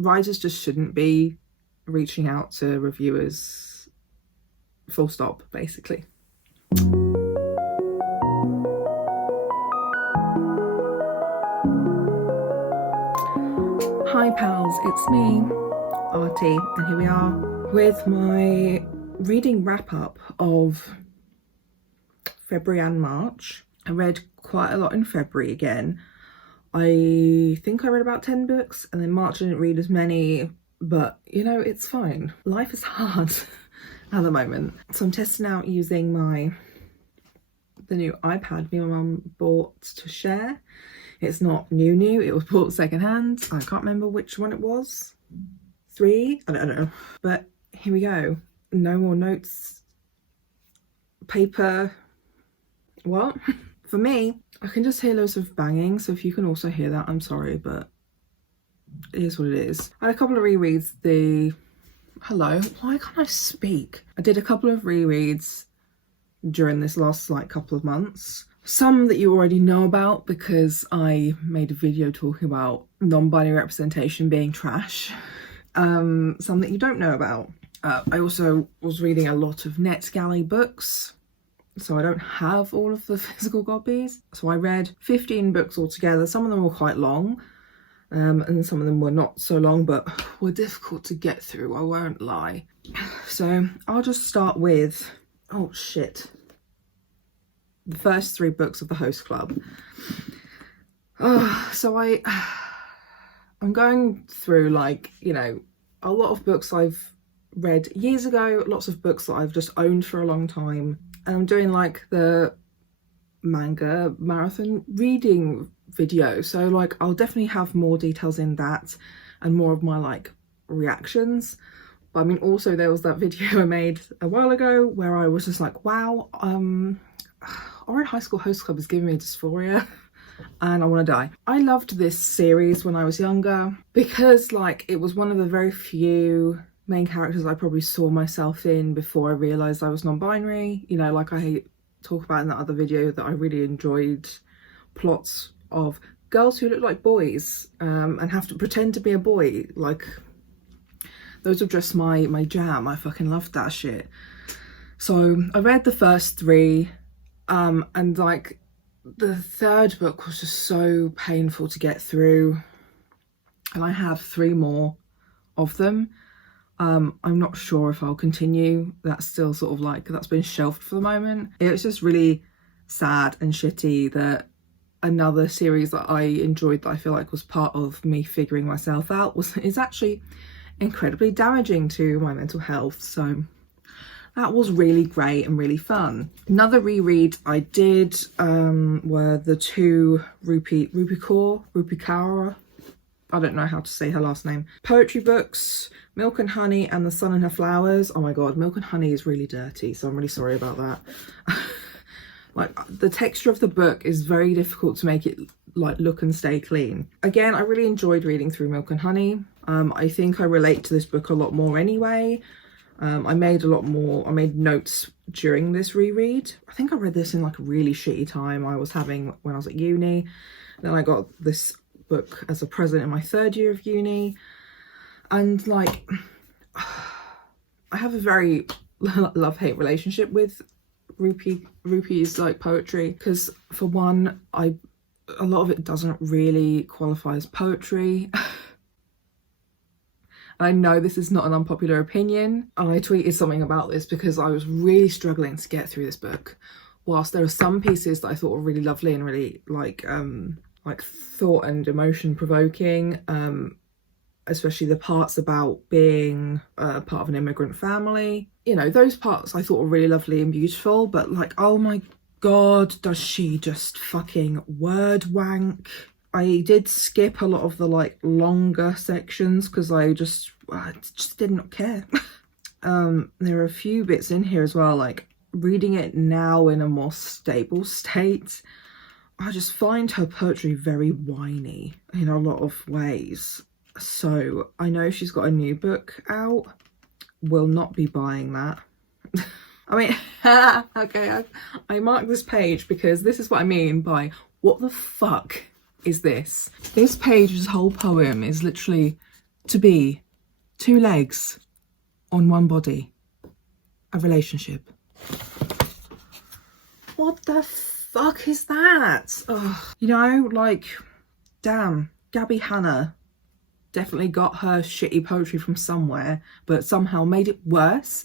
writers just shouldn't be reaching out to reviewers, full stop, basically. Hi pals, it's me, Artie, and here we are with my reading wrap up of February and March. I read quite a lot in February again. I think I read about 10 books, and then March I didn't read as many, but you know, it's fine. Life is hard at the moment. So I'm testing out using the new iPad me and my mum bought to share. It's not new, it was bought secondhand. I can't remember which one it was. 3? I don't know. But here we go. No more notes. Paper. What? For me, I can just hear loads of banging, so if you can also hear that, I'm sorry, but it is what it is. I had a couple of rereads. Hello, why can't I speak? I did a couple of rereads during this last couple of months. Some that you already know about because I made a video talking about non-binary representation being trash. Some that you don't know about. I also was reading a lot of NetGalley books, so I don't have all of the physical copies. So I read 15 books altogether. Some of them were quite long, and some of them were not so long, but were difficult to get through, I won't lie. So I'll just start with, oh shit, the first 3 books of the Host Club. So I'm going through, you know, a lot of books I've read years ago, lots of books that I've just owned for a long time. And I'm doing the manga marathon reading video, so I'll definitely have more details in that and more of my reactions. But I mean, also there was that video I made a while ago where I was just wow, Ouran High School Host Club is giving me dysphoria and I want to die. I loved this series when I was younger because it was one of the very few main characters I probably saw myself in before I realised I was non-binary. You know, I talk about in that other video that I really enjoyed plots of girls who look like boys and have to pretend to be a boy. Those are just my jam. I fucking loved that shit. So I read the first 3 and the third book was just so painful to get through, and I have 3 more of them. I'm not sure if I'll continue. That's still sort of that's been shelved for the moment. It was just really sad and shitty that another series that I enjoyed, that I feel was part of me figuring myself out, is actually incredibly damaging to my mental health. So that was really great and really fun. Another reread I did were the 2 Rupi Kaur, I don't know how to say her last name, poetry books, Milk and Honey and The Sun and Her Flowers. Oh my god, Milk and Honey is really dirty, so I'm really sorry about that. The texture of the book is very difficult to make it look and stay clean. Again, I really enjoyed reading through Milk and Honey. I think I relate to this book a lot more anyway. I made notes during this reread. I think I read this in a really shitty time I was having when I was at uni. Then I got this book as a present in my 3rd year of uni, and I have a very love-hate relationship with Rupi's poetry, because for one, a lot of it doesn't really qualify as poetry. I know this is not an unpopular opinion, and I tweeted something about this because I was really struggling to get through this book. Whilst there are some pieces that I thought were really lovely and really thought and emotion provoking, especially the parts about being part of an immigrant family, you know, those parts I thought were really lovely and beautiful. But oh my god, does she just fucking word wank. I did skip a lot of the longer sections because I just did not care. There are a few bits in here as well, reading it now in a more stable state, I just find her poetry very whiny in a lot of ways. So I know she's got a new book out. Will not be buying that. I mean, okay, I marked this page because this is what I mean by what the fuck is this? This page's whole poem is literally to be 2 legs on one body. A relationship. What the fuck is that? Ugh. You know, like, damn, Gabby Hanna definitely got her shitty poetry from somewhere, but somehow made it worse.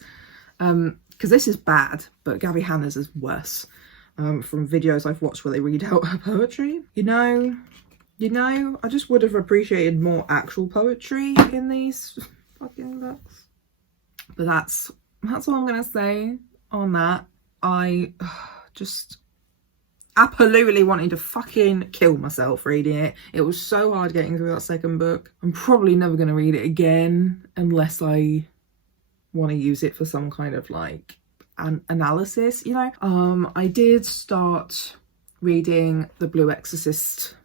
Because this is bad, but Gabby Hanna's is worse. From videos I've watched where they read out her poetry. You know, I just would have appreciated more actual poetry in these fucking books. But that's all I'm gonna say on that. I just absolutely wanting to fucking kill myself reading it. It was so hard getting through that second book. I'm probably never gonna read it again unless I want to use it for some kind of like an analysis, you know. I did start reading the Blue Exorcist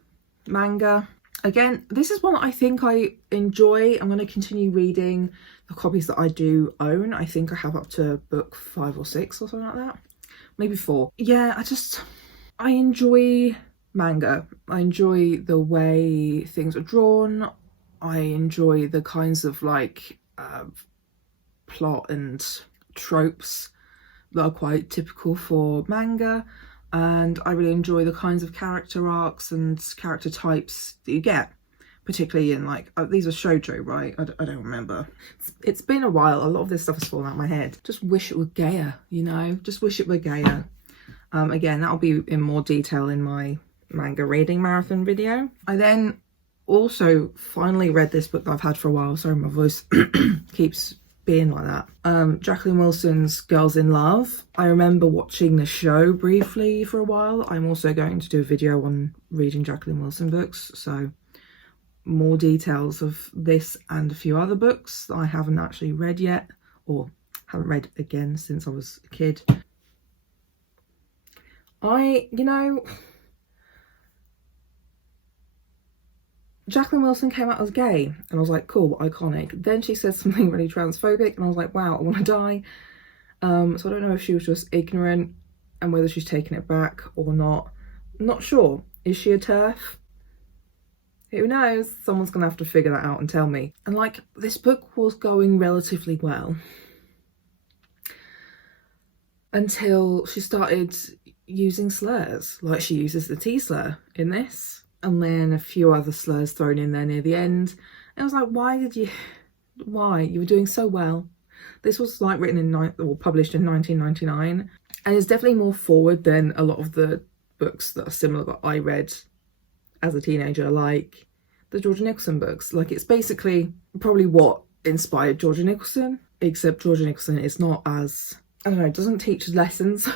manga. Again, this is one that I think I enjoy. I'm going to continue reading the copies that I do own. I think I have up to book 5 or 6 or something like that. Maybe 4. Yeah, I enjoy manga. I enjoy the way things are drawn. I enjoy the kinds of like plot and tropes that are quite typical for manga, and I really enjoy the kinds of character arcs and character types that you get, particularly in like these are shoujo, right? I don't remember. It's been a while. A lot of this stuff has fallen out of my head. Just wish it were gayer, you know, just wish it were gayer. Again, that'll be in more detail in my manga reading marathon video. I then also finally read this book that I've had for a while. Sorry, my voice keeps being like that. Jacqueline Wilson's Girls in Love. I remember watching the show briefly for a while. I'm also going to do a video on reading Jacqueline Wilson books, so more details of this and a few other books that I haven't actually read yet, or haven't read again since I was a kid. You know, Jacqueline Wilson came out as gay, and I was like, cool, iconic. Then she said something really transphobic, and I was like, wow, I want to die. So I don't know if she was just ignorant and whether she's taken it back or not. I'm not sure. Is she a TERF? Who knows? Someone's gonna have to figure that out and tell me. And like, this book was going relatively well until she started using slurs. Like, she uses the T slur in this, and then a few other slurs thrown in there near the end. And I was like, why? You were doing so well. This was like written or published in 1999, and it's definitely more forward than a lot of the books that are similar that I read as a teenager, like the Georgia Nicholson books. Like, it's basically probably what inspired Georgia Nicholson, except Georgia Nicholson is not as, I don't know, it doesn't teach lessons.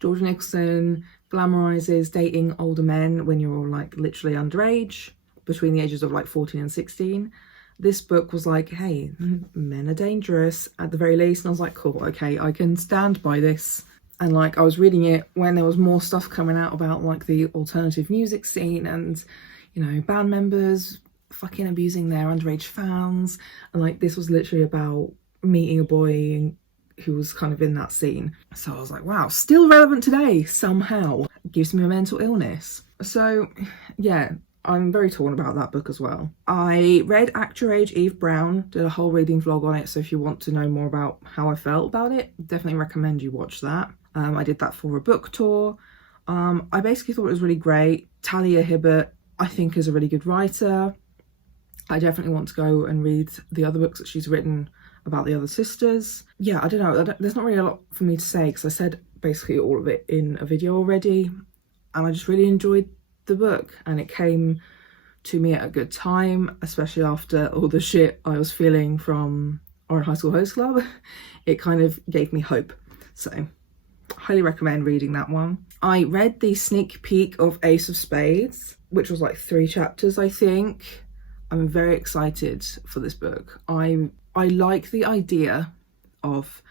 Georgia Nicholson glamorizes dating older men when you're all like literally underage, between the ages of like 14 and 16. This book was like, hey, men are dangerous at the very least. And I was like, cool, okay, I can stand by this. And like, I was reading it when there was more stuff coming out about like the alternative music scene and, you know, band members fucking abusing their underage fans. And like, this was literally about meeting a boy who was kind of in that scene. So I was like, wow, still relevant today somehow. It gives me a mental illness. So yeah, I'm very torn about that book as well. I read Act Your Age, Eve Brown, did a whole reading vlog on it, so if you want to know more about how I felt about it, definitely recommend you watch that. I did that for a book tour. I basically thought it was really great. Talia Hibbert, I think, is a really good writer. I definitely want to go and read the other books that she's written about the other sisters. Yeah, I don't know, there's not really a lot for me to say because I said basically all of it in a video already, and I just really enjoyed the book, and it came to me at a good time, especially after all the shit I was feeling from Orange High School Host Club. It kind of gave me hope, so highly recommend reading that one. I read the sneak peek of Ace of Spades, which was like 3 chapters, I think. I'm very excited for this book. I like the idea of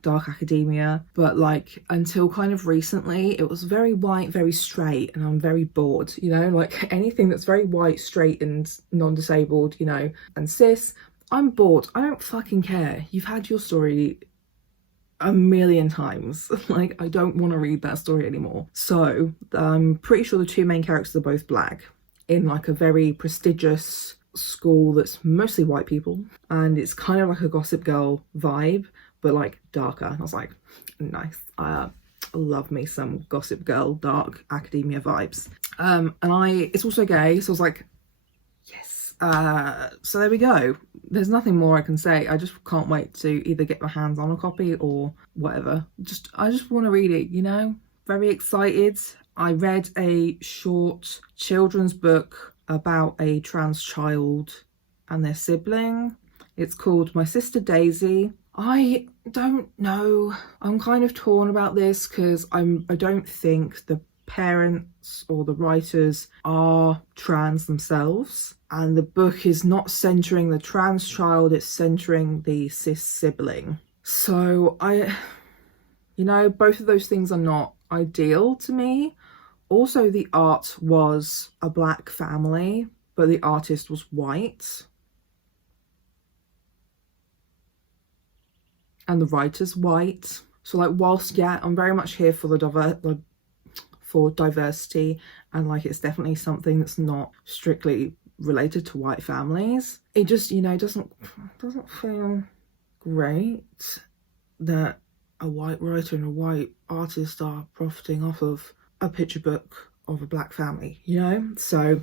dark academia, but like until kind of recently it was very white, very straight, and I'm very bored, you know, like anything that's very white, straight and non-disabled, you know, and cis, I'm bored. I don't fucking care. You've had your story a million times. Like, I don't want to read that story anymore. So I'm pretty sure the 2 main characters are both black in like a very prestigious school that's mostly white people, and it's kind of like a Gossip Girl vibe, but like darker. And I was like, nice. I love me some Gossip Girl dark academia vibes. And it's also gay, so I was like, yes. So there we go. There's nothing more I can say. I just can't wait to either get my hands on a copy or whatever. I just want to read it, you know? Very excited. I read a short children's book about a trans child and their sibling. It's called My Sister Daisy. I don't know. I'm kind of torn about this because I don't think the parents or the writers are trans themselves, and the book is not centering the trans child, it's centering the cis sibling. So you know, both of those things are not ideal to me. Also, the art was a black family, but the artist was white. And the writer's white. So like, whilst, yeah, I'm very much here for for diversity, and like, it's definitely something that's not strictly related to white families, it just, you know, doesn't feel great that a white writer and a white artist are profiting off of a picture book of a black family, you know? So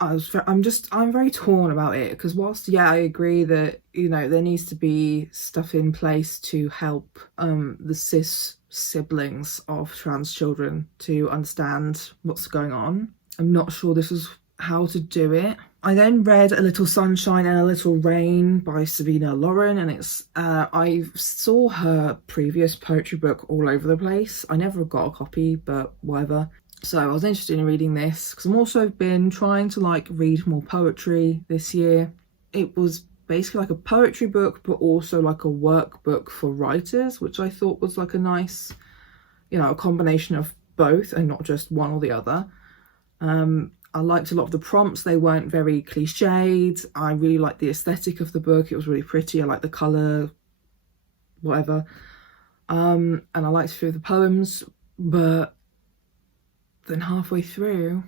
I'm very torn about it, because whilst, yeah, I agree that, you know, there needs to be stuff in place to help the cis siblings of trans children to understand what's going on, I'm not sure this is how to do it. I then read A Little Sunshine and a Little Rain by Sabina Lauren, and it's I saw her previous poetry book all over the place. I never got a copy, but whatever. So I was interested in reading this because I've also been trying to like read more poetry this year. It was basically like a poetry book, but also like a workbook for writers, which I thought was like a nice, you know, a combination of both and not just one or the other. I liked a lot of the prompts. They weren't very cliched. I really liked the aesthetic of the book. It was really pretty. I liked the colour, whatever. And I liked a few of the poems, but then halfway through,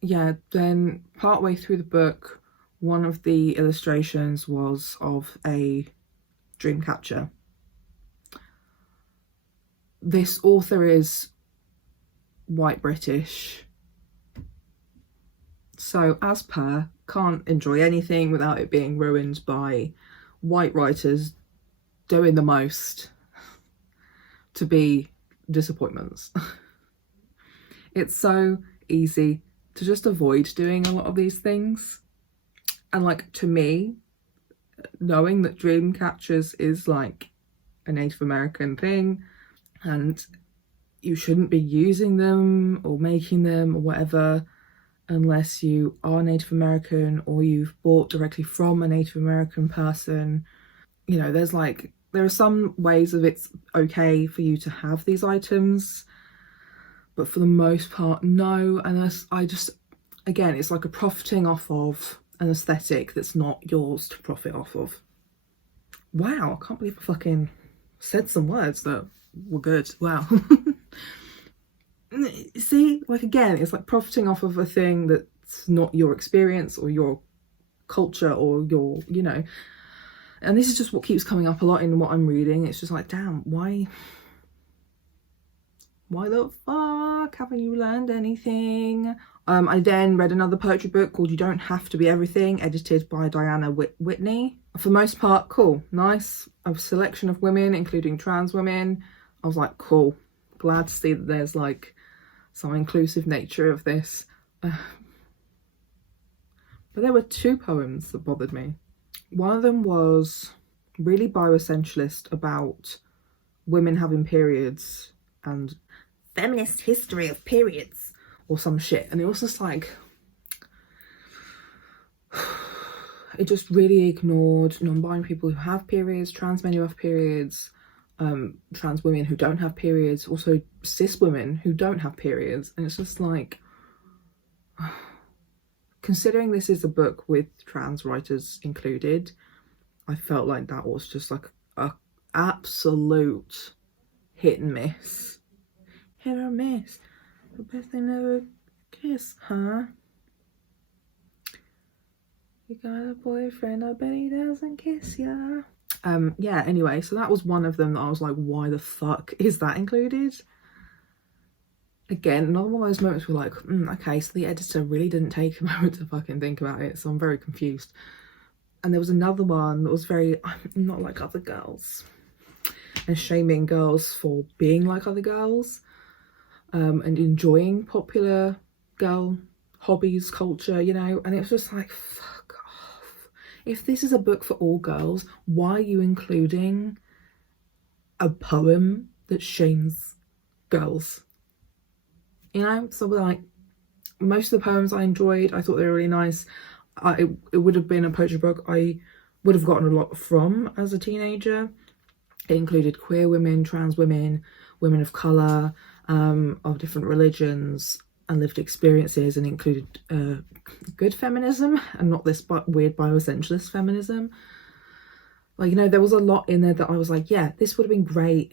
yeah, then partway through the book, one of the illustrations was of a dream catcher. This author is white British, so as per, can't enjoy anything without it being ruined by white writers doing the most to be disappointments. It's so easy to just avoid doing a lot of these things. And like, to me, knowing that dream catchers is like a Native American thing and you shouldn't be using them or making them or whatever unless you are Native American or you've bought directly from a Native American person. You know, there are some ways of it's okay for you to have these items, but for the most part, no. And again, it's like a profiting off of an aesthetic that's not yours to profit off of. Wow, I can't believe I fucking said some words that were good. Wow. See, like, again, it's like profiting off of a thing that's not your experience or your culture or your, you know. And this is just what keeps coming up a lot in what I'm reading. It's just like, damn, why the fuck haven't you learned anything? I then read another poetry book called You Don't Have to Be Everything, edited by Diana Whitney. For the most part, cool, nice. A selection of women, including trans women. I was like, cool. Glad to see that there's like some inclusive nature of this. But there were two poems that bothered me. One of them was really bioessentialist about women having periods and feminist history of periods or some shit, and it was just like, it just really ignored non-binary people who have periods, trans men who have periods, trans women who don't have periods, also cis women who don't have periods. And it's just like, considering this is a book with trans writers included, I felt like that was just like a absolute hit and miss. Hit or miss. The best they never kiss, huh? You got a boyfriend, I bet he doesn't kiss ya. Yeah, anyway, so that was one of them that I was like, why the fuck is that included? Again, another one of those moments where like, okay, so the editor really didn't take a moment to fucking think about it, so I'm very confused. And there was another one that was very, I'm not like other girls, and shaming girls for being like other girls, and enjoying popular girl hobbies, culture, you know, and it's just like, fuck off. If this is a book for all girls, why are you including a poem that shames girls? You know, so like, most of the poems I enjoyed, I thought they were really nice. It would have been a poetry book I would have gotten a lot from as a teenager. It included queer women, trans women, women of colour, of different religions and lived experiences, and included good feminism and not this weird bioessentialist feminism. Like, you know, there was a lot in there that I was like, yeah, this would have been great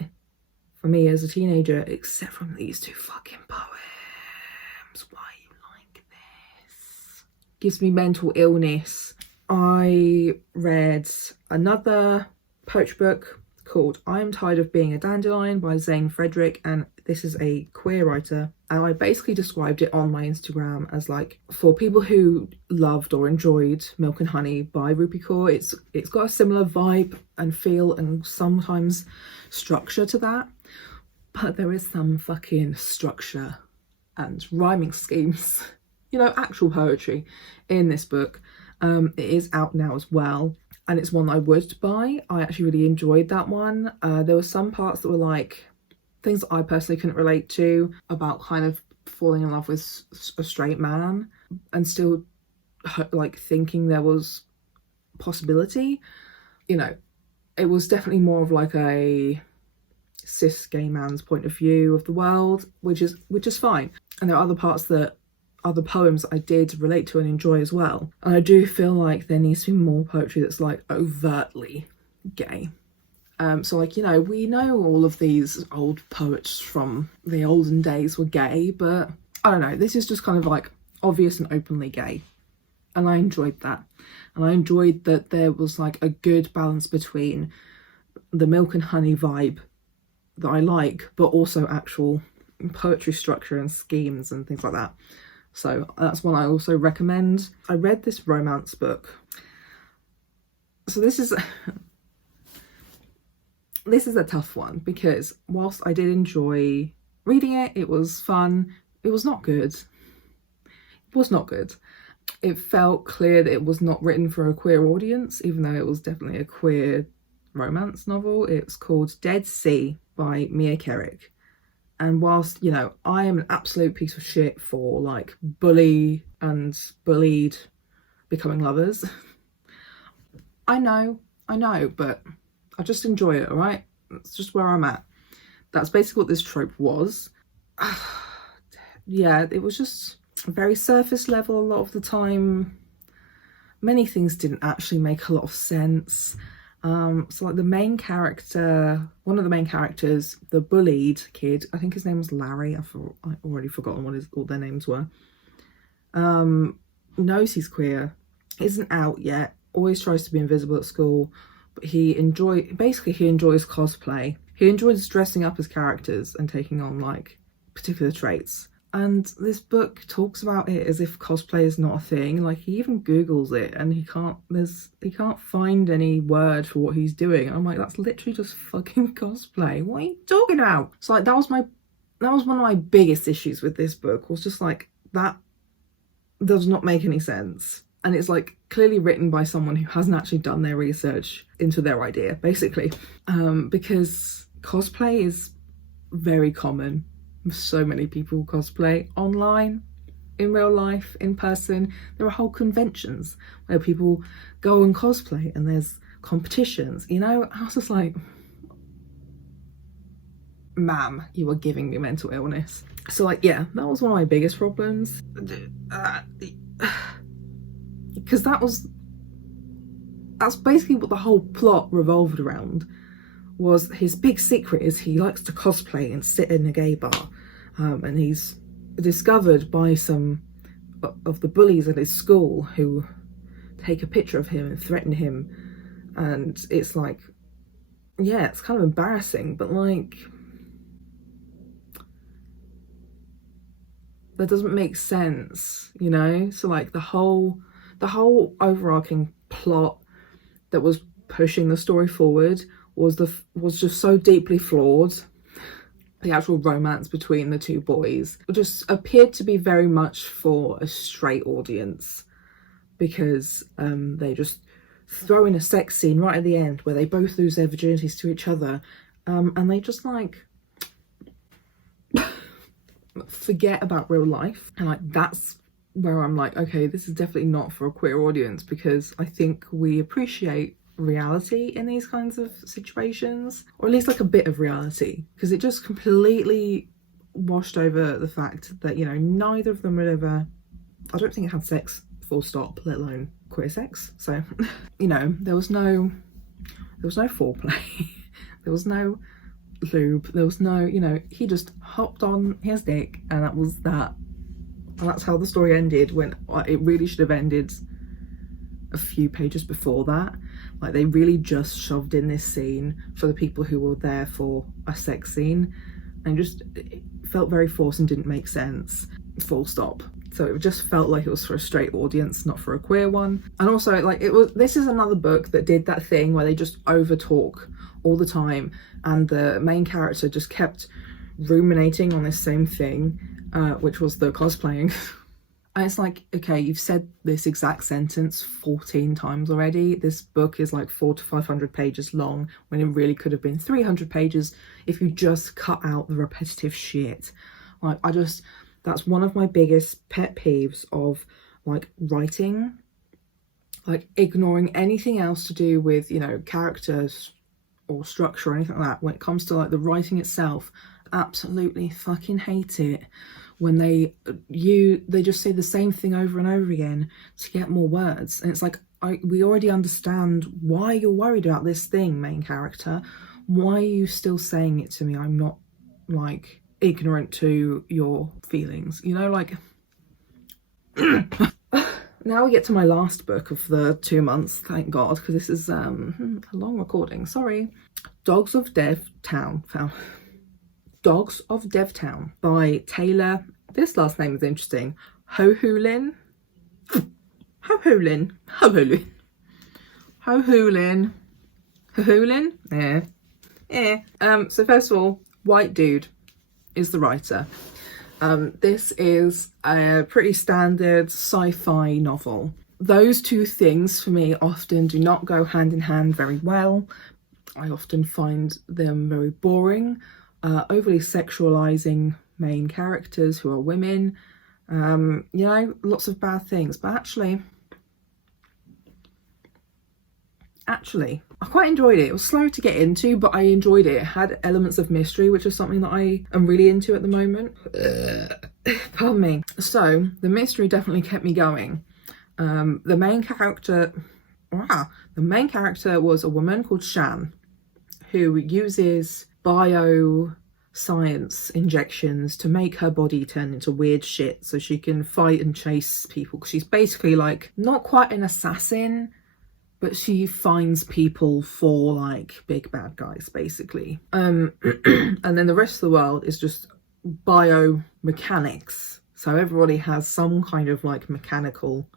for me as a teenager, except from these two fucking poems. Why you like this? Gives me mental illness. I read another poetry book called I Am Tired of Being a Dandelion by Zane Frederick, and this is a queer writer, and I basically described it on my Instagram as like, for people who loved or enjoyed Milk and Honey by Rupi Kaur, it's got a similar vibe and feel and sometimes structure to that, but there is some fucking structure and rhyming schemes, you know, actual poetry in this book. It is out now as well, and it's one I would buy. I actually really enjoyed that one. There were some parts that were like things that I personally couldn't relate to, about kind of falling in love with a straight man and still like thinking there was possibility. You know, it was definitely more of like a cis gay man's point of view of the world, which is fine. And there are other parts that other poems I did relate to and enjoy as well. And I do feel like there needs to be more poetry that's like overtly gay. So like, you know, we know all of these old poets from the olden days were gay, but I don't know, this is just kind of like obvious and openly gay. And I enjoyed that. And I enjoyed that there was like a good balance between the Milk and Honey vibe that I like, but also actual poetry structure and schemes and things like that. So that's one I also recommend. I read this romance book. So this is a tough one, because whilst I did enjoy reading it, it was fun, it was not good. It was not good. It felt clear that it was not written for a queer audience, even though it was definitely a queer romance novel. It's called Dead Sea by Mia Kerick. And whilst, you know, I am an absolute piece of shit for like bully and bullied becoming lovers, I know, but I just enjoy it, all right? That's just where I'm at. That's basically what this trope was. Yeah, it was just very surface level a lot of the time. Many things didn't actually make a lot of sense. So like the main character, one of the main characters, the bullied kid, I think his name was Larry, I've already forgotten what their names were, knows he's queer, isn't out yet, always tries to be invisible at school, but he enjoys cosplay. He enjoys dressing up as characters and taking on like particular traits. And this book talks about it as if cosplay is not a thing. Like, he even Googles it and he can't find any word for what he's doing. I'm like, that's literally just fucking cosplay. What are you talking about? So like, that was one of my biggest issues with this book, was just like, that does not make any sense. And it's like clearly written by someone who hasn't actually done their research into their idea, basically. Because cosplay is very common. So many people cosplay online, in real life, in person. There are whole conventions where people go and cosplay and there's competitions, you know? I was just like, ma'am, you are giving me mental illness. So like, yeah, that was one of my biggest problems. Because that's basically what the whole plot revolved around. Was his big secret is he likes to cosplay and sit in a gay bar, and he's discovered by some of the bullies at his school who take a picture of him and threaten him, and it's like, yeah, it's kind of embarrassing, but like, that doesn't make sense, you know? So like the whole overarching plot that was pushing the story forward was just so deeply flawed. The actual romance between the two boys just appeared to be very much for a straight audience, because they just throw in a sex scene right at the end where they both lose their virginities to each other, and they just like forget about real life. And like, that's where I'm like, okay, this is definitely not for a queer audience, because I think we appreciate reality in these kinds of situations, or at least like a bit of reality, because it just completely washed over the fact that, you know, neither of them would ever, I don't think, had sex full stop, let alone queer sex. So you know, there was no foreplay, there was no lube, there was no, you know, he just hopped on his dick and that was that. And that's how the story ended, when it really should have ended a few pages before that. Like, they really just shoved in this scene for the people who were there for a sex scene, and just it felt very forced and didn't make sense, full stop. So it just felt like it was for a straight audience, not for a queer one. And also, like, this is another book that did that thing where they just over talk all the time, and the main character just kept ruminating on this same thing, which was the cosplaying. And it's like, okay, you've said this exact sentence 14 times already. This book is like 400 to 500 pages long, when it really could have been 300 pages if you just cut out the repetitive shit. Like, that's one of my biggest pet peeves of like writing, like ignoring anything else to do with, you know, characters or structure or anything like that. When it comes to like the writing itself, absolutely fucking hate it when they just say the same thing over and over again to get more words. And it's like, we already understand why you're worried about this thing, main character. Why are you still saying it to me? I'm not like ignorant to your feelings, you know, like. Now we get to my last book of the 2 months, thank God, because this is a long recording, sorry. Dogs of Devtown by Taylor, this last name is interesting, hohulin, yeah. So first of all, white dude is the writer. This is a pretty standard sci-fi novel. Those two things for me often do not go hand in hand very well. I often find them very boring, overly sexualizing main characters who are women, you know, lots of bad things. But actually, I quite enjoyed it. It was slow to get into, but I enjoyed it. It had elements of mystery, which is something that I am really into at the moment. Pardon me. So the mystery definitely kept me going. The main character was a woman called Shan, who uses bioscience injections to make her body turn into weird shit so she can fight and chase people. Because she's basically like, not quite an assassin, but she finds people for like big bad guys, basically. And then the rest of the world is just biomechanics. So everybody has some kind of like mechanical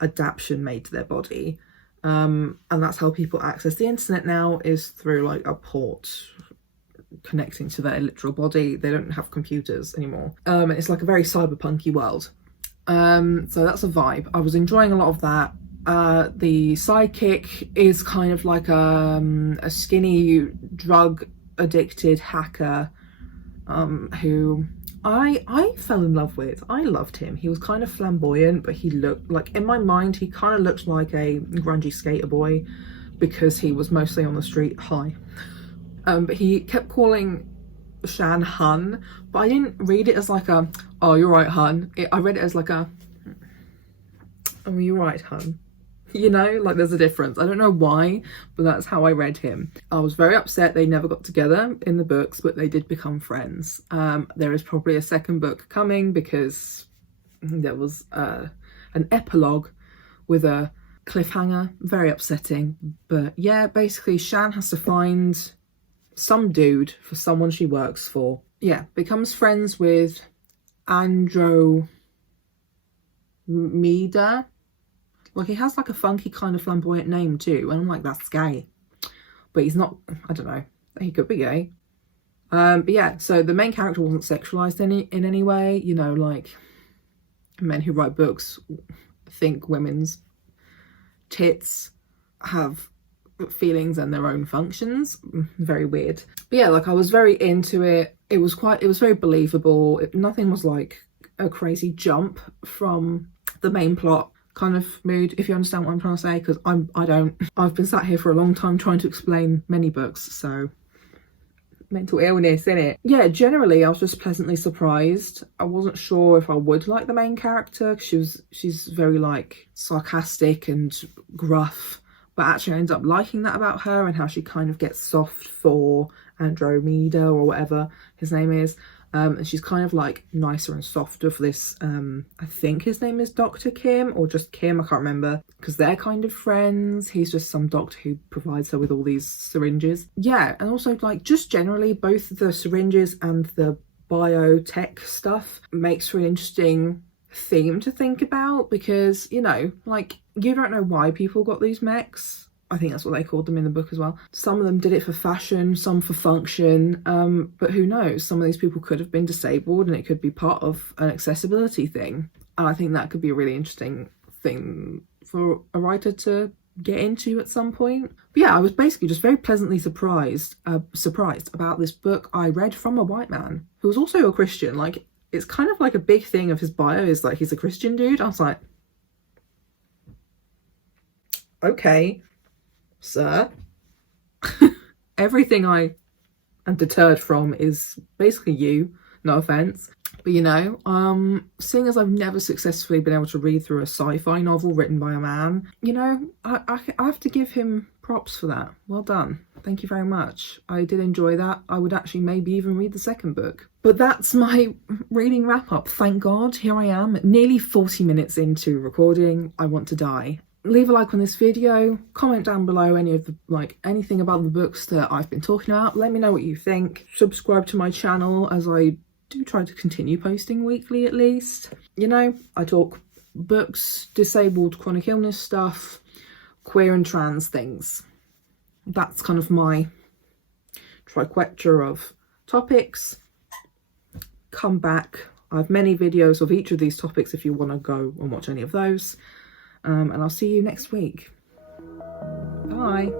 adaptation made to their body. And that's how people access the internet now, is through like a port connecting to their literal body. They don't have computers anymore. It's like a very cyberpunky world. So that's a vibe. I was enjoying a lot of that. The sidekick is kind of like a skinny, drug addicted hacker who I fell in love with. I loved him. He was kind of flamboyant, but he looked like, in my mind, he kind of looked like a grungy skater boy, because he was mostly on the street high. But he kept calling Shan hun, but I didn't read it as like a, oh, you're right, hun. I read it as like a, oh, you're right, hun. You know, like there's a difference. I don't know why, but that's how I read him. I was very upset they never got together in the books, but they did become friends. There is probably a second book coming, because there was an epilogue with a cliffhanger, very upsetting. But yeah, basically Shan has to find some dude for someone she works for. Yeah, becomes friends with Àbíké-Íyímídé. Like, he has like a funky kind of flamboyant name too, and I'm like, that's gay. But he's not, I don't know, he could be gay. But yeah, so the main character wasn't sexualized in any way. You know, like, men who write books think women's tits have feelings and their own functions. Very weird. But yeah, like, I was very into it. It was very believable. Nothing was like a crazy jump from the main plot kind of mood, if you understand what I'm trying to say, because I don't. I've been sat here for a long time trying to explain many books, so mental illness, innit? Yeah, generally I was just pleasantly surprised. I wasn't sure if I would like the main character. She's very like sarcastic and gruff, but actually I ended up liking that about her, and how she kind of gets soft for Àbíké-Íyímídé or whatever his name is. And she's kind of like nicer and softer for this, I think his name is Dr. Kim, or just Kim, I can't remember, because they're kind of friends. He's just some doctor who provides her with all these syringes. Yeah, and also like just generally both the syringes and the biotech stuff makes for an interesting theme to think about, because, you know, like, you don't know why people got these mechs. I think that's what they called them in the book as well. Some of them did it for fashion, some for function, but who knows? Some of these people could have been disabled, and it could be part of an accessibility thing. And I think that could be a really interesting thing for a writer to get into at some point. But yeah, I was basically just very pleasantly surprised about this book I read from a white man who was also a Christian. Like, it's kind of like a big thing of his bio is like, he's a Christian dude. I was like, okay, sir. Everything I am deterred from is basically you, no offense. But, you know, seeing as I've never successfully been able to read through a sci-fi novel written by a man, you know, I have to give him props for that. Well done. Thank you very much. I did enjoy that. I would actually maybe even read the second book. But that's my reading wrap up. Thank God, here I am, nearly 40 minutes into recording. I want to die. Leave a like on this video, comment down below anything about the books that I've been talking about. Let me know what you think. Subscribe to my channel, as I do try to continue posting weekly at least. You know, I talk books, disabled chronic illness stuff, queer and trans things. That's kind of my triquetra of topics. Come back. I have many videos of each of these topics if you want to go and watch any of those. And I'll see you next week. Bye.